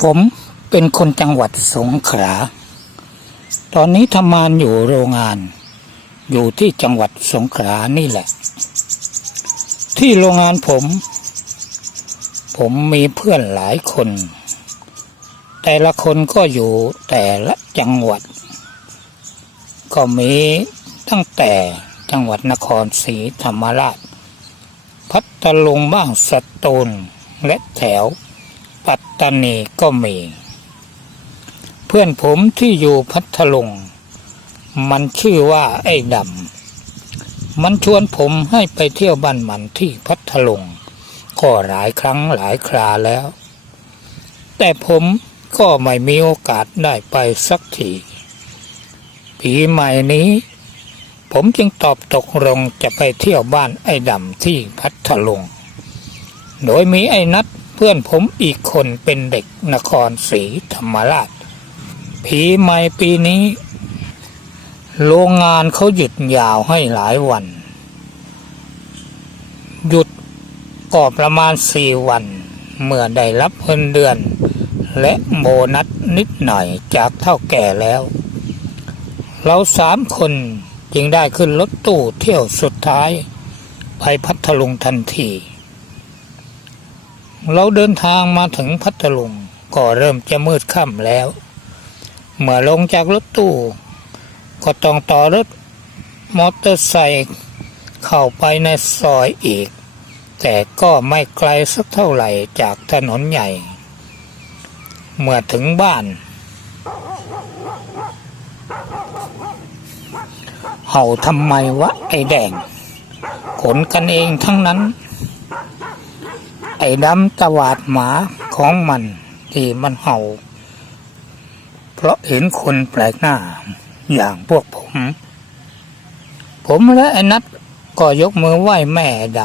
ผมเป็นคนจังหวัดสงขลา ตอนนี้ทำงานอยู่โรงงาน อยู่ที่จังหวัดสงขลานี่แหละ ที่โรงงานผม ผมมีเพื่อนหลายคน แต่ละคนก็อยู่แต่ละจังหวัด ก็มีตั้งแต่จังหวัดนครศรีธรรมราช พัทลุงบ้างสตูลและแถว ตานีก็มี เพื่อนผมที่อยู่พัทลุงมันชื่อว่าไอ้ดำมันชวนผมให้ไปเที่ยวบ้านมันที่พัทลุงก็หลายครั้งหลายคราแล้ว แต่ผมก็ไม่มีโอกาสได้ไปสักทีปีใหม่นี้ ผมจึงตอบตกลงจะไปเที่ยวบ้านไอ้ดำที่พัทลุง โดยมีไอ้นัด พื่อนผมอีกคนเป็นเด็กนครศรีธรรมราช ผีใหม่ปีนี้ โรงงานเขาหยุดยาวให้หลายวัน หยุดก็ประมาณสี่วัน เมื่อได้รับเงินเดือน และโบนัสนิดหน่อยจากเท่าแก่แล้ว เราสามคนจึงได้ขึ้นรถตู้เที่ยวสุดท้าย ไปพัทลุงทันที เราเดินทางมาถึงพัทลุงก็เริ่มจะมืดค่ำแล้ว เมื่อลงจากรถตู้ก็ต้องต่อรถมอเตอร์ไซค์เข้าไปในซอยอีก แต่ก็ไม่ไกลสักเท่าไหร่จากถนนใหญ่ เมื่อถึงบ้าน เห่าทำไมวะไอ้แดงขนกันเองทั้งนั้น ไอ้ดำตวาดหมาของมันที่มันเห่า เพราะเห็นคนแปลกหน้า อย่างพวกผม ผมและไอ้นัทก็ยกมือไหว้แม่ด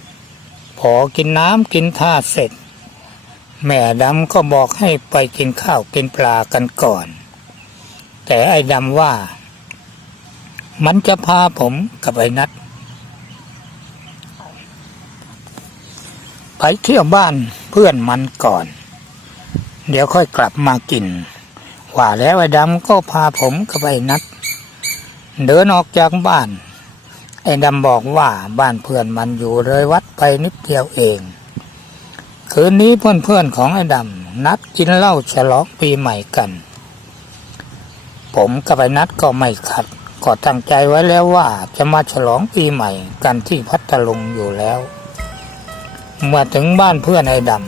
ำพอกินน้ำกินท่าเสร็จ แม่ดำก็บอกให้ไปกินข้าวกินปลากันก่อน แต่ไอ้ดำว่า มันจะพาผมกับไอ้นัท ไปเที่ยวบ้านเพื่อนมันก่อน เดี๋ยวค่อยกลับมากิน ว่าแล้วไอ้ดำก็พาผมกับไอ้นัทเดินออกจากบ้าน ไอ้ดำบอกว่าบ้านเพื่อนมันอยู่เลยวัดไปนิดเดียวเอง คืนนี้เพื่อนๆของไอ้ดำนัดกินเหล้าฉลองปีใหม่กัน ผมกับไอ้นัดก็ไม่ขัด ก็ตั้งใจไว้แล้วว่าจะมาฉลองปีใหม่กันที่พัทลุงอยู่แล้ว มื่อถึงบ้านเพื่อนไอ้ดำ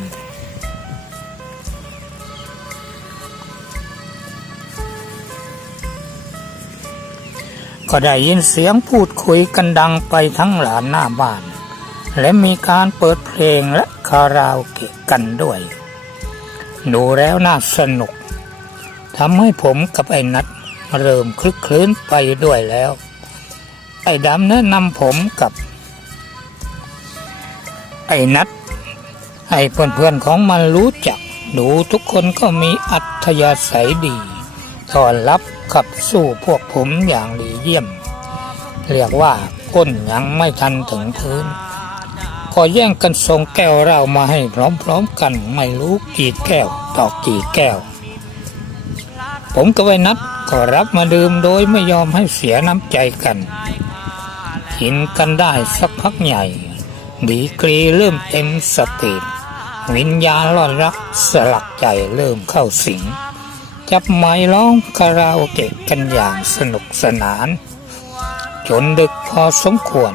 ก็ได้ยินเสียงพูดคุยกันดังไปทั้งหลานหน้าบ้าน และมีการเปิดเพลงและคาราโอเกะกันด้วย ดูแล้วน่าสนุก ทำให้ผมกับไอ้นัดเริ่มคลึกคลื้นไปด้วยแล้ว ไอ้ดำแนะนำผมกับ ไอ้นัดให้เพื่อนๆของมันรู้จัก ดูทุกคนก็มีอัธยาศัยดีต้อนรับขับสู้พวกผมอย่างดีเยี่ยม เรียกว่าก้นยังไม่ทันถึงพื้นก็แย่งกันส่งแก้วเรามาให้พร้อมๆกันไม่รู้กี่แก้วต่อกี่แก้ว ผมกับไอ้นัดก็รับมาดื่มโดยไม่ยอมให้เสียน้ำใจกันกินกันได้สักพักใหญ่ ดีกรีเริ่มเต็มสติวิญญาณรอดรักสลักใจเริ่มเข้าสิง จับไม้ร้องคาราโอเกะกันอย่างสนุกสนาน จนดึกพอสมควร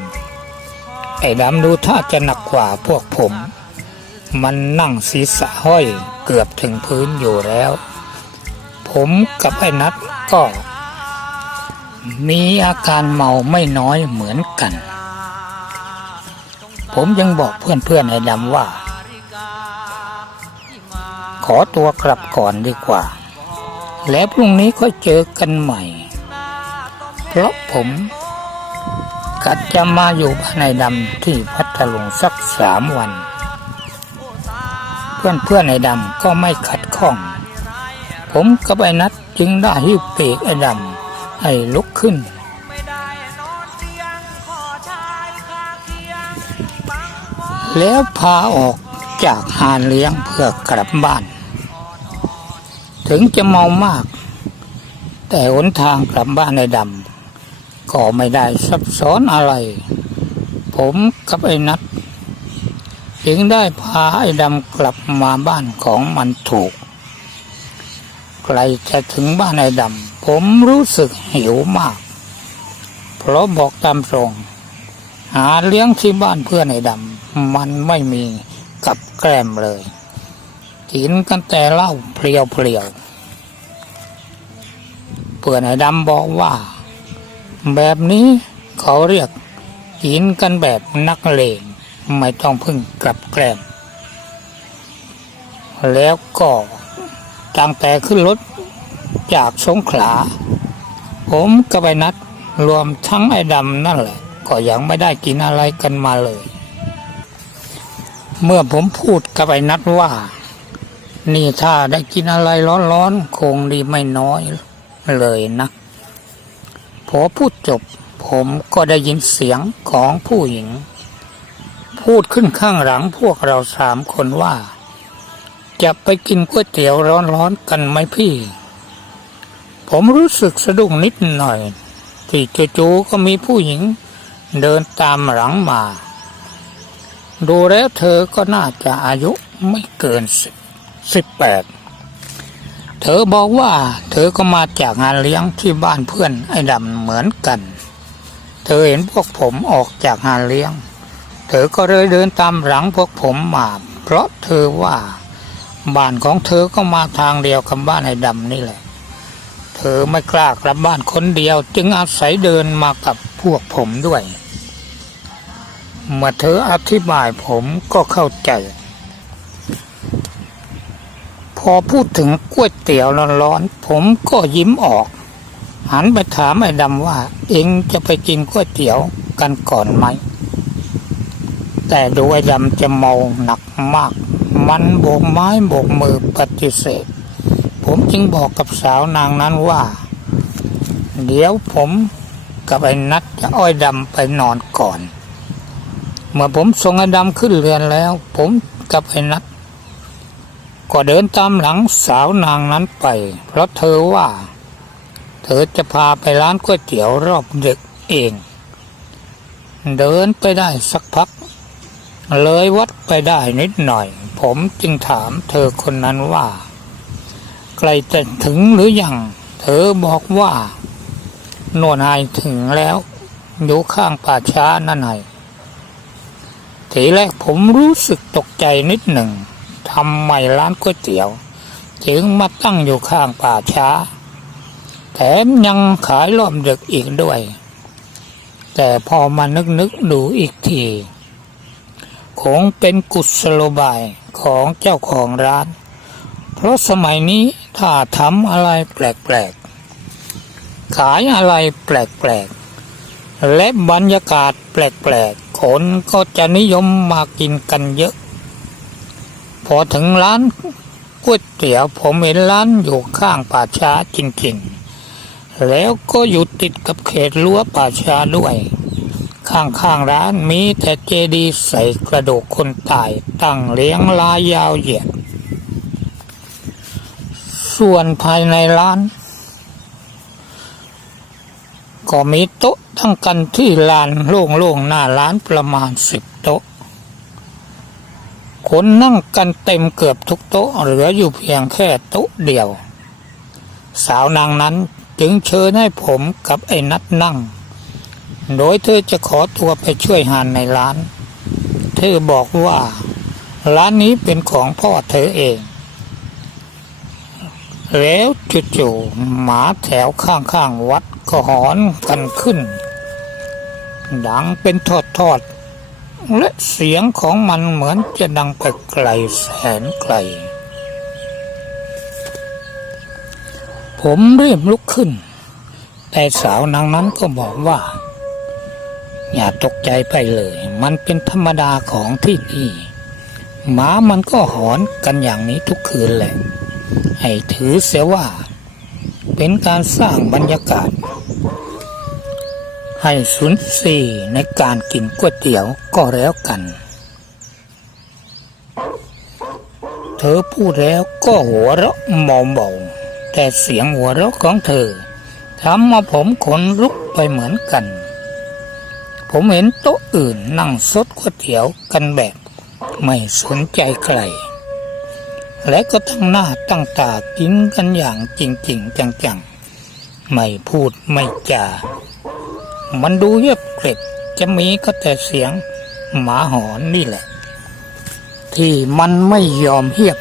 ไอ้ดำดูท่าจะหนักกว่าพวกผม มันนั่งศีรษะห้อยเกือบถึงพื้นอยู่แล้ว ผมกับไอ้นัทก็ มีอาการเมาไม่น้อยเหมือนกัน ผมยังบอกเพื่อนๆไอ้ดำว่า ขอตัวกลับก่อนดีกว่า แล้วพรุ่งนี้ค่อยเจอกันใหม่ เพราะผมกัดจะมาอยู่ภายในดำที่พัทลุงสักสามวัน เพื่อนเพื่อนๆไอ้ดำก็ไม่ขัดข้อง ผมกับไอ้นัดจึงได้หิ้วปีกไอ้ดำให้ลุกขึ้น แล้วพาออกจากหานเลี้ยงเพื่อกลับบ้าน ถึงจะเมามาก แต่หนทางกลับบ้านในดำก็ไม่ได้ซับซ้อนอะไร ผมกับไอ้นัดจึงได้พาไอ้ดำกลับมาบ้านของมันถูก ไกลจะถึงบ้านไอ้ดำผมรู้สึกหิวมาก เพราะบอกตามตรง หาเลี้ยงที่บ้านเพื่อนไอ้ดำมันไม่มีกับแกล้มเลยกินกันแต่เหล้าเพลียวเพลียวเพื่อนไอ้ดำบอกว่า แบบนี้เขาเรียกกินกันแบบนักเลงไม่ต้องพึ่งกับแกล้มแล้วก็ตั้งแต่ขึ้นรถจากสงขลา ผมกับไอ้นัดรวมทั้งไอ้ดำนั่นแหละ ก็ยังไม่ได้กินอะไรกันมาเลย เมื่อผมพูดกับไอ้นัดว่า นี่ถ้าได้กินอะไรร้อนๆคงดีไม่น้อยเลยนะ พอพูดจบ ผมก็ได้ยินเสียงของผู้หญิง พูดขึ้นข้างหลังพวกเราสามคนว่า จะไปกินก๋วยเตี๋ยวร้อนๆกันไหมพี่ ผมรู้สึกสะดุ้งนิดหน่อยที่จู่ๆก็มีผู้หญิง เดินตามหลังมา ดูแล้วเธอก็น่าจะอายุไม่เกินสิบสิบแปดเธอบอกว่าเธอก็มาจากงานเลี้ยงที่บ้านเพื่อนไอ้ดำเหมือนกัน เธอเห็นพวกผมออกจากงานเลี้ยง เธอก็เลยเดินตามหลังพวกผมมา เพราะเธอว่าบ้านของเธอก็มาทางเดียวกับบ้านไอ้ดำนี่แหละ เธอไม่กล้ากลับบ้านคนเดียว จึงอาศัยเดินมากับ พวกผมด้วย เมื่อเธออธิบายผมก็เข้าใจ พอพูดถึงก๋วยเตี๋ยวร้อนๆผมก็ยิ้มออก หันไปถามไอ้ดำว่า เองจะไปกินก๋วยเตี๋ยวกันก่อนไหม แต่ดูไอ้ดำจะเมาหนักมาก มันโบกไม้โบกมือปฏิเสธ ผมจึงบอกกับสาวนางนั้นว่า เดี๋ยวผม กับไอ้นัดจะอ้อยดำไปนอนก่อน เมื่อผมส่งไอ้ดำขึ้นเรือนแล้ว ผมกับไอ้นัดก็เดินตามหลังสาวนางนั้นไป เพราะเธอว่า เธอจะพาไปร้านก๋วยเตี๋ยวรอบดึกเอง เดินไปได้สักพัก เลยวัดไปได้นิดหน่อย ผมจึงถามเธอคนนั้นว่า ใกล้จะถึงหรือยัง เธอบอกว่า โน่นไอถึงแล้ว อยู่ข้างป่าช้านั่นไงทีแรกผมรู้สึกตกใจนิดหนึ่งทำไมร้านก๋วยเตี๋ยว จึงมาตั้งอยู่ข้างป่าช้า แถมยังขายรอบดึกอีกด้วย แต่พอมานึกนึกดูอีกที คงเป็นกุศโลบายของเจ้าของร้าน เพราะสมัยนี้ถ้าทำอะไรแปลก ขายอะไรแปลกๆ และบรรยากาศแปลกๆ คนก็จะนิยมมากินกันเยอะ พอถึงร้านก๋วยเตี๋ยวผมเห็นร้านอยู่ข้างป่าช้าจริงๆ แล้วก็อยู่ติดกับเขตรั้วป่าช้าด้วย ข้างๆร้านมีแต่เจดีย์ใส่กระดูกคนตายตั้งเลี้ยงรายยาวเหยียด ส่วนภายในร้าน ก็มีโต๊ะตั้งกันที่ลานโล่งๆหน้าร้านประมาณสิบโต๊ะ คนนั่งกันเต็มเกือบทุกโต๊ะเหลืออยู่เพียงแค่โต๊ะเดียว สาวนางนั้นจึงเชิญให้ผมกับไอ้นัดนั่ง โดยเธอจะขอตัวไปช่วยหานในร้าน เธอบอกว่า ร้านนี้เป็นของพ่อเธอเอง แล้วจู่ๆหมาแถวข้างๆวัด ก็หอนกันขึ้น ดังเป็นทอดๆและเสียงของมันเหมือนจะดังไปไกลแสนไกล ผมรีบลุกขึ้น แต่สาวนางนั้นก็บอกว่า อย่าตกใจไปเลย มันเป็นธรรมดาของที่นี่หมามันก็หอนกันอย่างนี้ทุกคืนแหละ ให้ถือเสียว่า เป็นการสร้างบรรยากาศ ให้สุนทรในการกินก๋วยเตี๋ยวก็แล้วกัน เธอพูดแล้วก็หัวเราะเบาๆแต่เสียงหัวเราะของเธอทำมาผมขนลุกไปเหมือนกัน ผมเห็นโต๊ะอื่นนั่งซดก๋วยเตี๋ยวกันแบบไม่สนใจใคร และก็ตั้งหน้าตั้งตากินกันอย่างจริง ๆ จังๆ ไม่พูดไม่จา มันดูเยียบเกร็ดจะมีก็แต่เสียงหมาหอนนี่แหละ ที่มันไม่ยอมเฮียบ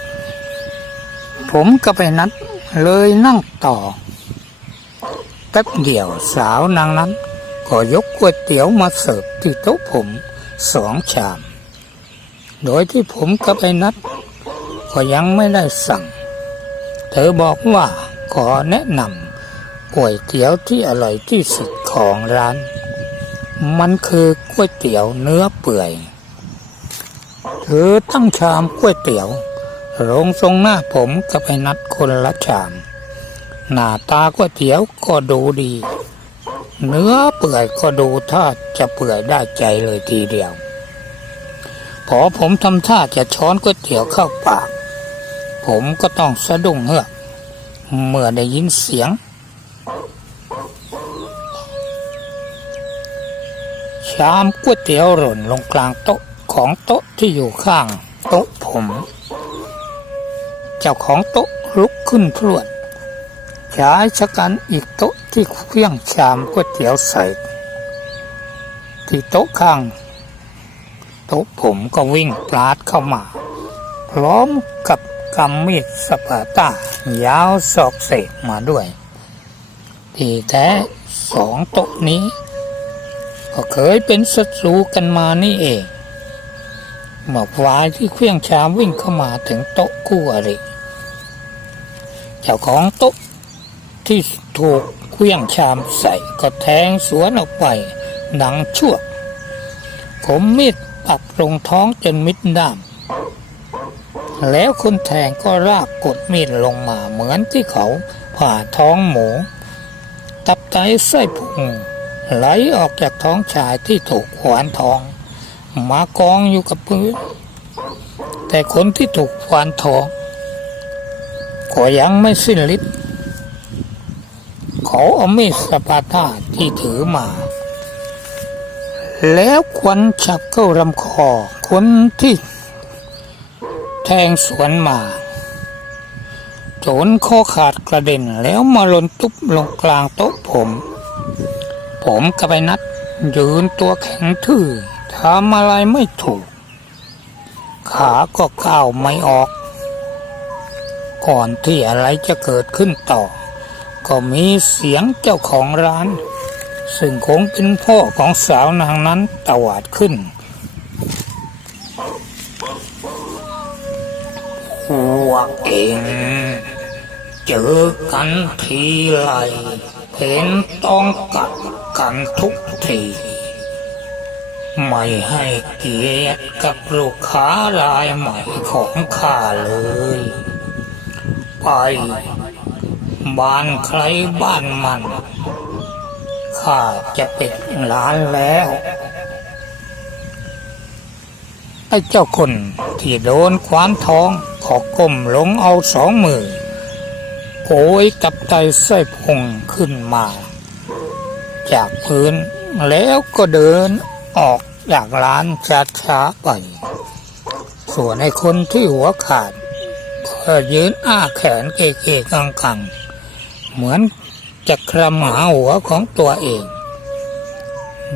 ผมก็ไปนัดเลยนั่งต่อแป๊บเดียวสาวนางนั้น ก็ยกก๋วยเตี๋ยวมาเสิร์ฟที่โต๊ะผมสองชาม โดยที่ผมกับไอ้นัดก็ยังไม่ได้สั่ง เธอบอกว่าขอแนะนำก๋วยเตี๋ยวที่อร่อยที่สุด ของร้าน มันคือก๋วยเตี๋ยวเนื้อเปื่อยเธอตั้งชามก๋วยเตี๋ยวลงทรงหน้าผมกับไอ้นัดคนละชาม หน้าตาก๋วยเตี๋ยวก็ดูดี เนื้อเปื่อยก็ดูท่าจะเปื่อยได้ใจเลยทีเดียว พอผมทำท่าจะช้อนก๋วยเตี๋ยวเข้าปาก ผมก็ต้องสะดุ้งเฮือกเมื่อได้ยินเสียง ชามก๋วยเตี๋ยวหล่นลงกลางโต๊ะของโต๊ะที่อยู่ข้างโต๊ะผม เจ้าของโต๊ะลุกขึ้นพรวดชายชะกันอีกโต๊ะที่เครื่องชามก๋วยเตี๋ยวใส่ ที่โต๊ะข้าง โต๊ะผมก็วิ่งปลาดเข้ามา พร้อมกับกำมีดสปาต้ายาวศอกเศษมาด้วย ที่แท้สองโต๊ะนี้ ก็เคยเป็นศัตรูกันมานี่เองเมื่อฝ่ายที่เครื่องชามวิ่งเข้ามาถึงโต๊ะคู่อริเจ้าของโต๊ะที่ถูกเครื่องชามใส่ก็แทงสวนออกไปดังชั่วผมมีดปักลงท้องจนมิดด้าม แล้วคนแทงก็รากกดมีดลงมาเหมือนที่เขาผ่าท้องหมู ตับไตไส้พุง ไหลออกจากท้องชายที่ถูกขวานทองมากองอยู่กับพื้น แต่คนที่ถูกขวานทอง ก็ยังไม่สิ้นฤทธิ์เขาเอามีดสปาต้าที่ถือมา แล้วควันฉับเข้าลำคอคนที่แทงสวนมาโจนคอขาดกระเด็นแล้วมาลนตุ๊บลงกลางโต๊ะผม ผมกับไปนัด ยืนตัวแข็งทื่อทำอะไรไม่ถูก ขาก็ก้าวไม่ออก ก่อนที่อะไรจะเกิดขึ้นต่อ ก็มีเสียงเจ้าของร้าน ซึ่งคงเป็นพ่อของสาวนางนั้นตวาดขึ้นพวกเองเจอกันทีไรเห็นต้องกัด กันทุกที ไม่ให้เกียรติกับลูกค้ารายใหม่ของข้าเลย ไปบ้านใครบ้านมัน ข้าจะปิดร้านแล้วไอ้เจ้าคนที่โดนคว้านท้องขอก้มลงเอาสองมือโกยกับไตไส้พุงขึ้นมา จากพื้น แล้วก็เดินออกจากร้านช้าๆไป ส่วนไอ้คนที่หัวขาดก็ยืนอ้าแขนเกะๆกังๆ เหมือนจะคลำหาหัวของตัวเอง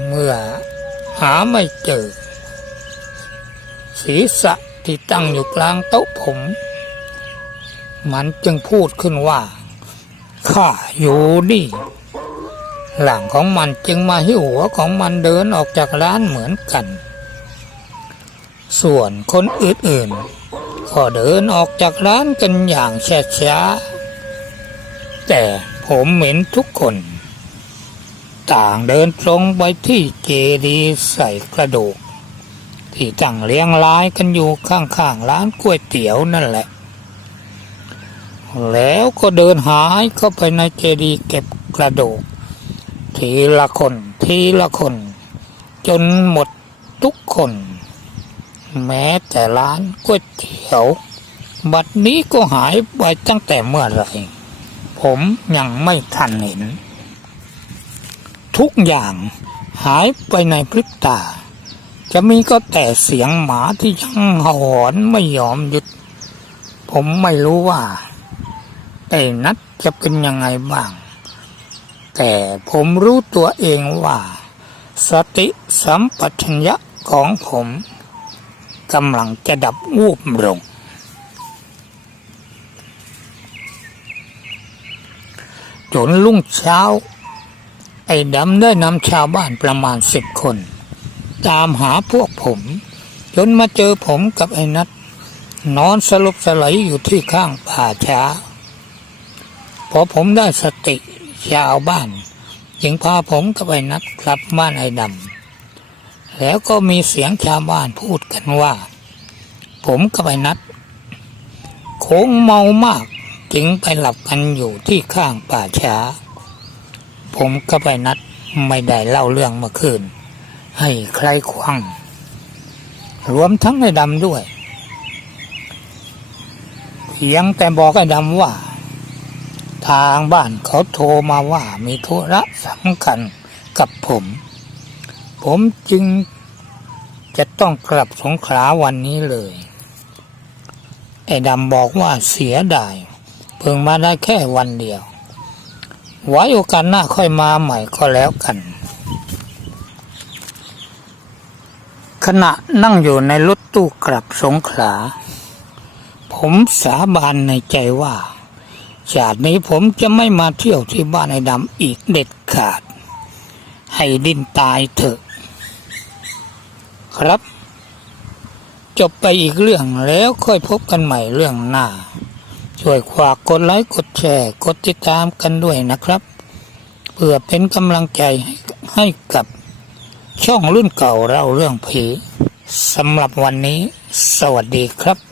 เมื่อหาไม่เจอ ศีรษะที่ตั้งอยู่กลางโต๊ะผม มันจึงพูดขึ้นว่า ข้าอยู่นี่ หลังของมันจึงมาหิ้วหัวของมันเดินออกจากร้านเหมือนกัน ส่วนคนอื่นๆก็เดินออกจากร้านกันอย่างช้าๆแต่ผมเห็นทุกคน ต่างเดินตรงไปที่เจดีใส่กระดูก ที่ตั้งเลี้ยงรายกันอยู่ข้างๆร้านก๋วยเตี๋ยวนั่นแหละ แล้วก็เดินหายเข้าไปในเจดีเก็บกระดูก ทีละคน ทีละคน จนหมดทุกคน แม้แต่ร้านก๋วยเตี๋ยว บัดนี้ก็หายไปตั้งแต่เมื่อไหร่ ผมยังไม่ทันเห็น ทุกอย่างหายไปในพริบตา จะมีก็แต่เสียงหมาที่ยังหอนไม่ยอมหยุด ผมไม่รู้ว่าไอ้นัดจะเป็นยังไงบ้าง แต่ผมรู้ตัวเองว่า สติสัมปชัญญะของผมกำลังจะดับวูบลง จนรุ่งเช้า ไอ้ดำได้นำชาวบ้านประมาณสิบคน ตามหาพวกผม จนมาเจอผมกับไอ้นัดนอนสลบสลายอยู่ที่ข้างป่าช้า พอผมได้สติ ชาวบ้านจึงพาผมกับไอ้นัดกลับบ้านไอ้ดำแล้วก็มีเสียงชาวบ้านพูดกันว่า ผมกับไอ้นัดคงเมามากจึงไปหลับกันอยู่ที่ข้างป่าช้า ผมกับไอ้นัดไม่ได้เล่าเรื่องเมื่อคืน ให้ใครควังรวมทั้งไอ้ดำด้วยเพียงแต่บอกไอ้ดำว่า ทางบ้านเขาโทรมาว่ามีธุระสำคัญกับผม ผมจึงจะต้องกลับสงขลาวันนี้เลย ไอ้ดำบอกว่าเสียดาย เพิ่งมาได้แค่วันเดียว ไว้โอกาสหน้าค่อยมาใหม่ก็แล้วกัน ขณะนั่งอยู่ในรถตู้กลับสงขลา ผมสาบานในใจว่า จากนี้ผมจะไม่มาเที่ยวที่บ้านไอ้ดำอีกเด็ดขาด ให้ดิ้นตายเถอะ ครับ จบไปอีกเรื่องแล้วค่อยพบกันใหม่เรื่องหน้า ช่วยฝากกดไลค์กดแชร์ กดติดตามกันด้วยนะครับ เพื่อเป็นกำลังใจให้ให้กับช่องรุ่นเก่าเราเรื่องผีสำหรับวันนี้ สวัสดีครับ